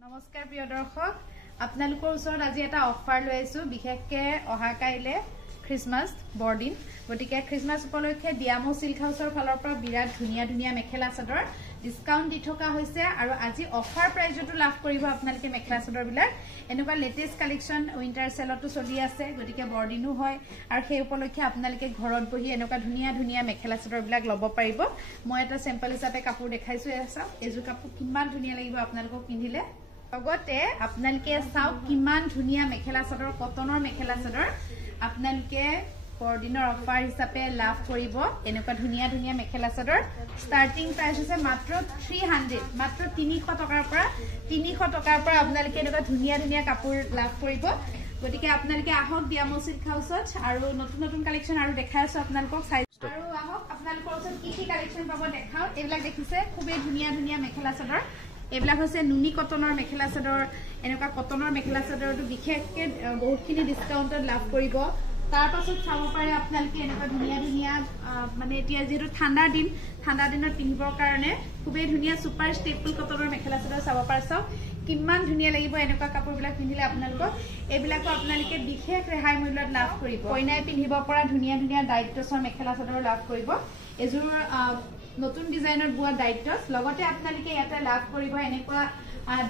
নমস্কাৰ প্ৰিয় দৰ্শক আপোনালোকৰ ওচৰত আজি এটা অফাৰ লৈ আছো বিশেষকৈ অহা কাইলে খ্ৰীষ্টমাছ বৰদিন গতিকে খ্ৰীষ্টমাছ উপলক্ষে ডিয়ামো সিল্ক হাউছৰ ফালৰ পৰা বিৰাট ধুনীয়া ধুনীয়া মেখেলা চাদৰ ডিসকাউন্ট দি থকা হৈছে আৰু আজি অফাৰ প্ৰাইজটো লাভ কৰিব আপোনালোকে মেখেলা চাদৰ বিলাক এনেকুৱা লেটেষ্ট কালেকচন উইন্টাৰ সেলতো চলি আছে গতিকে বৰদিনো হয় আৰু সেই উপলক্ষে আপোনালোকে ঘৰত বহি এনেকুৱা ধুনীয়া ধুনীয়া মেখেলা চাদৰ বিলাক লব পাৰিব মই এটা চেম্পল হিচাপে কাপোৰ দেখাইছো এসা এজু কাপোৰ কিমান ধুনীয়া লাগিব আপোনালোকক পিন্ধিলে লগতে আপোনালোকে চাওক কিমান ধুনীয়া মেখেলা চাদৰ কটনৰ মেখেলা চাদৰ আপোনালোকে বৰদিনৰ অফাৰ হিচাপে লাভ কৰিব এনেকুৱা ধুনীয়া ধুনীয়া মেখেলা চাদৰ ষ্টাৰ্টিং প্ৰাইস আছে মাত্ৰ 300 মাত্ৰ 300 টকাৰ পৰা আপোনালোকে এনেকুৱা ধুনীয়া ধুনীয়া কাপোৰ লাভ কৰিব গতিকে আপোনালোকে আহক ডিয়ামো সিল্ক হাউছত আৰু নতুন নতুন কালেকচন আৰু দেখাই আছো আপোনালোকক আৰু আহক আপোনালোকৰ ওচৰত কি কালেকচন পাব দেখাও এইবিলাক দেখিছে খুবেই ধুনীয়া ধুনীয়া মেখেলা চাদৰ এবিলাক হৈছে নুনি কটনৰ মেখেলা চাদৰ এনেকুৱা কটনৰ মেখেলা চাদৰটো বিশেষকৈ বহুতখিনি ডিসকাউন্টত লাভ কৰিব তাৰ পাছত চাব পাৰে আপোনালোকে এনেকুৱা ধুনীয়া ধুনীয়া মানে এতিয়া যেটো ঠাণ্ডা দিনত পিন্ধিবৰ কাৰণে খুবেই ধুনীয়া সুপাৰ ষ্টেপল কটনৰ মেখেলা চাদৰ চাব পাৰে চাওক কিমান ধুনীয়া লাগিব এনেকুৱা কাপোৰবিলাক পিন্ধিলে আপোনালোকক এইবিলাকো আপোনালোকে বিশেষ ৰেহাই মূল্যত লাভ কৰিব কইনাই পিন্ধিব পৰা ধুনীয়া ধুনীয়া দায়িত্বসৰ মেখেলা চাদৰ লাভ কৰিব এজোৰ নতুন ডিজাইনৰ বুয়া দায়িত্বস লগতে আপোনালোকে ইয়াতে লাভ কৰিব এনেকুৱা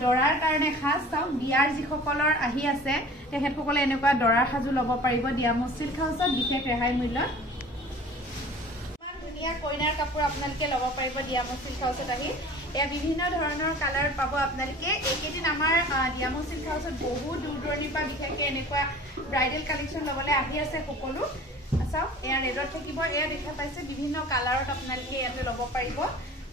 দৰাৰ কাৰণে খাস চাও বিয়াৰ যিসকলৰ আহি আছে তেহেতসকলে এনেকুৱা দৰাৰ সাজু লব পাৰিব ডিয়ামো সিল্ক হাউছত বিশেষ ৰেহাই মূল্যত ইমান ধুনীয়া কইনাৰ কাপোৰ আপোনালোকে লব পাৰিব ডিয়ামো সিল্ক হাউছত আহি এয়া বিভিন্ন ধৰণৰ কালাৰত পাব আপোনালোকে এইকেইদিন আমাৰ ডিয়ামো সিল্ক হাউছত বহুত দূৰ দূৰণিৰ পৰা বিশেষকৈ এনেকুৱা ব্ৰাইডাল কালেকচন লবলৈ আহি আছে সকলো চাও এয়া ৰেডত থাকিব এয়া দেখা পাইছে বিভিন্ন কালাৰত আপোনালোকে ইয়াতে লব পাৰিব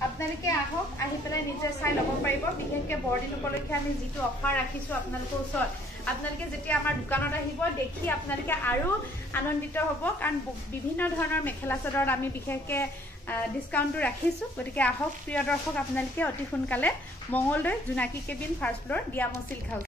আপোনালোকে আহক আহি পেলাই নিজে চাই লব পাৰিব বিশেষকৈ বৰদিন উপলক্ষে আমি যেটো অফাৰ ৰাখিছো আপোনালোকৰ ওচৰত আপোনালোকে যেতিয়া আমাৰ দোকানত আহিব দেখি আপোনালোকে আৰু আনন্দিত হ'ব কাৰণ বিভিন্ন ধৰণৰ মেখেলা চাদৰত আমি বিশেষকৈ ডিসকাউন্টটো ৰাখিছো গতিকে আহক প্ৰিয় দৰ্শক আপোনালোকে অতি সোনকালে Mangaldoi Junaki cabin first floor ডিয়ামো সিল্ক হাউছ